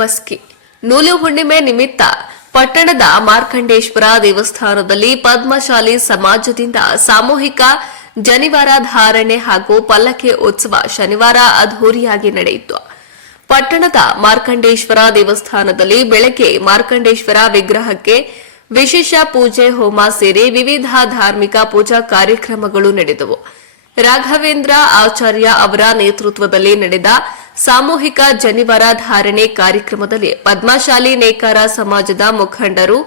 ಮಸ್ಕಿ ನೂಲು ಹುಣ್ಣಿಮೆ ನಿಮಿತ್ತ ಪಟ್ಟಣದ ಮಾರ್ಕಂಡೇಶ್ವರ ದೇವಸ್ಥಾನದಲ್ಲಿ ಪದ್ಮಶಾಲಿ ಸಮಾಜದಿಂದ ಸಾಮೂಹಿಕ ಜನಿವಾರ ಧಾರಣೆ ಹಾಗೂ ಪಲ್ಲಕ್ಕಿ ಉತ್ಸವ ಶನಿವಾರ ಅದ್ಧೂರಿಯಾಗಿ ನಡೆಯಿತು. ಪಟ್ಟಣದ ಮಾರ್ಕಂಡೇಶ್ವರ ದೇವಸ್ಥಾನದಲ್ಲಿ ಬೆಳಗ್ಗೆ ಮಾರ್ಕಂಡೇಶ್ವರ ವಿಗ್ರಹಕ್ಕೆ ವಿಶೇಷ ಪೂಜೆ ಹೋಮ ಸೇರಿ ವಿವಿಧ ಧಾರ್ಮಿಕ ಪೂಜಾ ಕಾರ್ಯಕ್ರಮಗಳು ನಡೆದವು. ರಾಘವೇಂದ್ರ ಆಚಾರ್ಯ ಅವರ ನೇತೃತ್ವದಲ್ಲಿ ನಡೆದ ಸಾಮೂಹಿಕ ಜನಿವಾರ ಧಾರಣೆ ಕಾರ್ಯಕ್ರಮದಲ್ಲಿ ಪದ್ಮಶಾಲಿ ನೇಕಾರ ಸಮಾಜದ ಮುಖಂಡರು,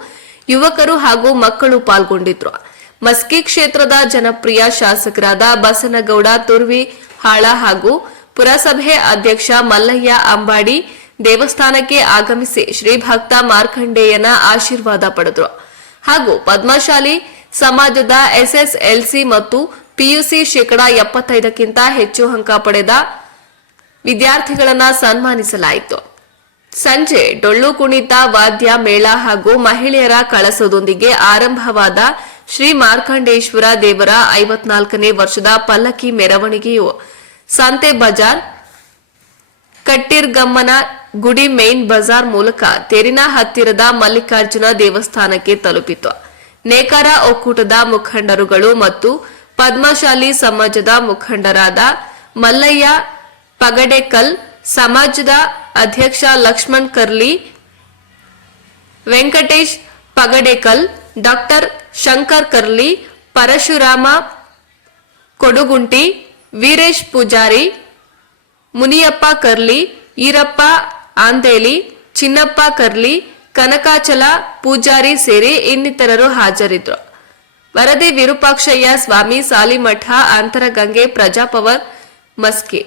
ಯುವಕರು ಹಾಗೂ ಮಕ್ಕಳು ಪಾಲ್ಗೊಂಡಿದ್ರು. ಮಸ್ಕಿ ಕ್ಷೇತ್ರದ ಜನಪ್ರಿಯ ಶಾಸಕರಾದ ಬಸನಗೌಡ ತುರ್ವಿಹಾಳ ಹಾಗೂ ಪುರಸಭೆ ಅಧ್ಯಕ್ಷ ಮಲ್ಲಯ್ಯ ಅಂಬಾಡಿ ದೇವಸ್ಥಾನಕ್ಕೆ ಆಗಮಿಸಿ ಶ್ರೀ ಭಕ್ತ ಮಾರ್ಕಂಡೇಯನ ಆಶೀರ್ವಾದ ಪಡೆದರು ಹಾಗೂ ಪದ್ಮಶಾಲಿ ಸಮಾಜದ ಎಸ್ಎಸ್ಎಲ್ಸಿ ಮತ್ತು ಪಿಯುಸಿ ಶೇಕಡಾ 75ಕ್ಕಿಂತ ಹೆಚ್ಚು ಅಂಕ ಪಡೆದ ವಿದ್ಯಾರ್ಥಿಗಳನ್ನ ಸನ್ಮಾನಿಸಲಾಯಿತು. ಸಂಜೆ ಡೊಳ್ಳು ಕುಣಿತ, ವಾದ್ಯ ಮೇಳ ಹಾಗೂ ಮಹಿಳೆಯರ ಕಳಸದೊಂದಿಗೆ ಆರಂಭವಾದ ಶ್ರೀ ಮಾರ್ಕಂಡೇಶ್ವರ ದೇವರ 54ನೇ ವರ್ಷದ ಪಲ್ಲಕ್ಕಿ ಮೆರವಣಿಗೆಯು ಸಂತೆ ಬಜಾರ್, ಕಟ್ಟಿರ್ಗಮ್ಮನ ಗುಡಿ ಮೇನ್ ಬಜಾರ್ ಮೂಲಕ ತೇರಿನ ಹತ್ತಿರದ ಮಲ್ಲಿಕಾರ್ಜುನ ದೇವಸ್ಥಾನಕ್ಕೆ ತಲುಪಿತು. ನೇಕಾರ ಒಕ್ಕೂಟದ ಮುಖಂಡರುಗಳು ಮತ್ತು ಪದ್ಮಶಾಲಿ ಸಮಾಜದ ಮುಖಂಡರಾದ ಮಲ್ಲಯ್ಯ ಪಗಡೇಕಲ್, ಸಮಾಜದ ಅಧ್ಯಕ್ಷ ಲಕ್ಷ್ಮಣ್ ಕರ್ಲಿ, ವೆಂಕಟೇಶ್ ಪಗಡೇಕಲ್, ಡಾಕ್ಟರ್ ಶಂಕರ್ ಕರ್ಲಿ, ಪರಶುರಾಮ ಕೊಡುಗುಂಟಿ, ವೀರೇಶ್ ಪೂಜಾರಿ, ಮುನಿಯಪ್ಪ ಕರ್ಲಿ, ಈರಪ್ಪ ಆಂದೇಲಿ, ಚಿನ್ನಪ್ಪ ಕರ್ಲಿ, ಕನಕಾಚಲ ಪೂಜಾರಿ ಸೇರಿ ಇನ್ನಿತರರು ಹಾಜರಿದ್ದರು. ವರದಿ ವಿರೂಪಾಕ್ಷಯ್ಯ ಸ್ವಾಮಿ, ಸಾಲಿಮಠ, ಅಂತರಗಂಗೆ, ಪ್ರಜಾಪವರ್, ಮಸ್ಕಿ.